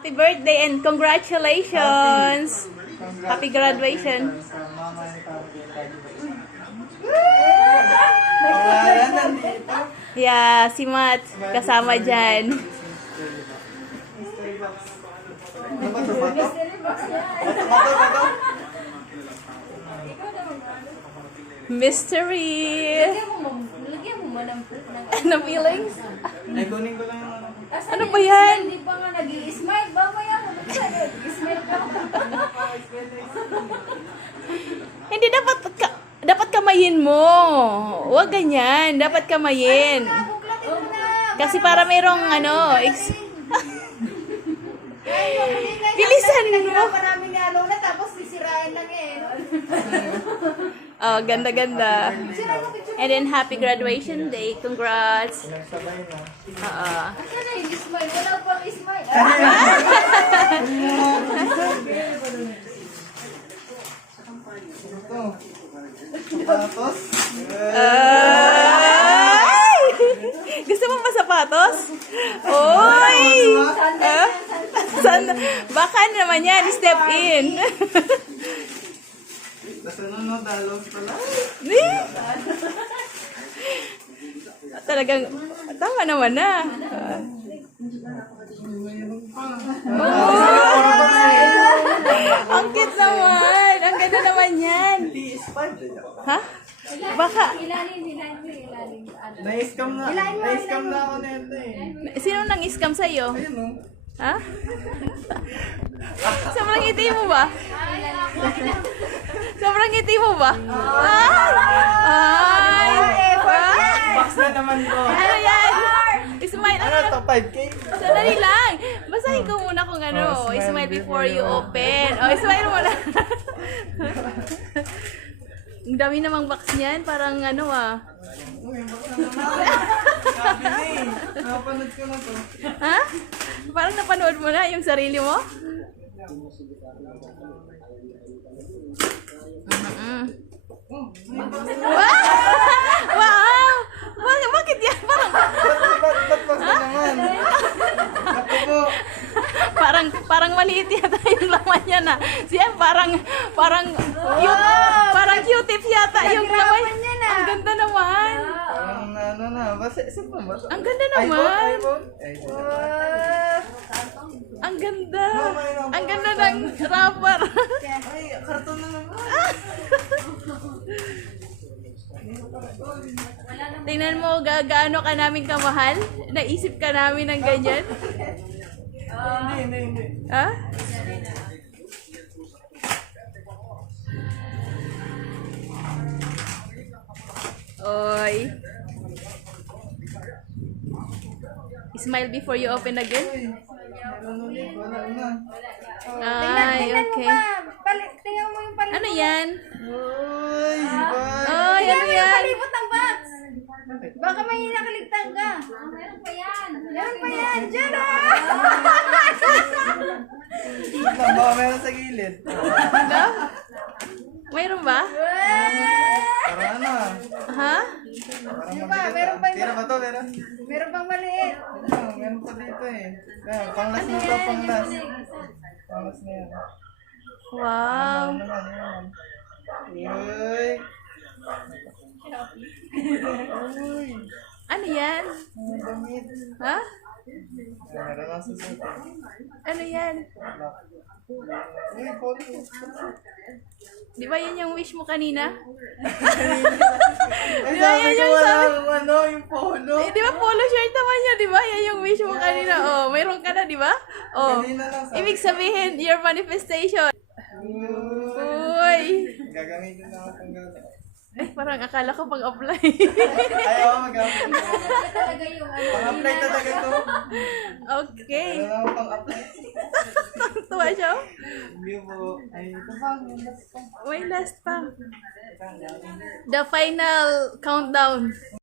Happy birthday and congratulations! Happy graduation! Yeah, si Matt kasama dyan. Mystery! Lagyan mo mo ng Ano feelings? Ay, kunin ko lang yung ano. Ano ba yan? Hindi pa nga nag-i-smile. Mamaya mo nag-i-smile ka. Hindi dapat kamayin mo. Huwag ganyan. Dapat kamayin. Buklatin mo na. Kasi para mayroong bilisan mo. Pinagirapan namin ni Alona tapos sisirain lang eh. Oh, ganda-ganda. Sira mo picture. And then happy graduation day. Congrats. Nagsabay na. Oo. Ano na yung smile? Wala pang smile. Ito. Tapos. Ay! Gusto mo ba sapatos? Oy! Ah? Baka naman yan, step in. Tapos ano no, dalos pala. Talagang, tama naman na. Ang cute naman. Ang ganda naman yan. Ha? Baka. Ilalim. Na-scam na. Na-scam na ako na ito eh. Sino nang scam sa'yo? Ayun o. Ha? Sobrang ngiti mo ba? Sobrang ngiti mo ba? Ay! Box na naman ko. Ano yan? Smile. Ano to, 5K? Sandali lang. Basahin ko muna kung ano. Oh, smile Smile before you open. Oh, smile muna. Ang dami namang box niyan. Parang ano Uy, box na naman. Sabi na eh. Napanood ko na to. Ha? Parang napanood mo na yung sarili mo? Wow! Bakit yan? Ba't box na naman? Ako po. Parang maliit yata yung laman niya na. Siya parang cute. Parang cute yata yung laman. Ang ganda naman. Parang ano na. Basta, saan pa ba? Ang ganda naman. iPhone? Ang ganda. Ang ganda ng wrapper. Ay, karton na naman. Tingnan mo, gaano ka namin kamahal? Naisip ka namin ng ganyan? Hindi. Ha? Oy. Smile before you open again. Meron ulit. Wala na. Ay, okay. Tingnan mo yung palibot. Ano yan? Uy, Ay, ano yan? Palibot ng box. Baka may nakaligtan ka. Meron pa yan. Diyan ah! Baka meron sa gilid. Ano? Mayroon ba? Para ano? Ha? Parang ba? Meron pa Tira ba to? Meron? Meron pang maliit. Ano, meron pa dito eh. Ayan, panglas na to, panglas. Panglas na yan. Wow. Ano naman, yan. Uy. Uy. Ano yan? Ang damit. Ha? Meron ang susunod. Ano yan? Uy, polo. Di ba yan yung wish mo kanina? Ay, Di ba sabi yan ko yung wala sabi? akong ano, yung polo. Eh, di ba polo shirt naman yun, di ba? Yan yung wish mo kanina. Oh, mayroon ka na, di ba? Oh. Kanina lang sabi. Ibig sabihin, your manifestation. Uy. Uy. Gagamitin na ako pang gano'n. Eh, parang akala ko pag-apply. Ayaw, mag-apply. Talaga yung ano. Pang-apply talaga to. Okay. Ano ako pang-apply? Tuwa siya? Hindi po. Ay, ito pa. May last pa. The final countdown.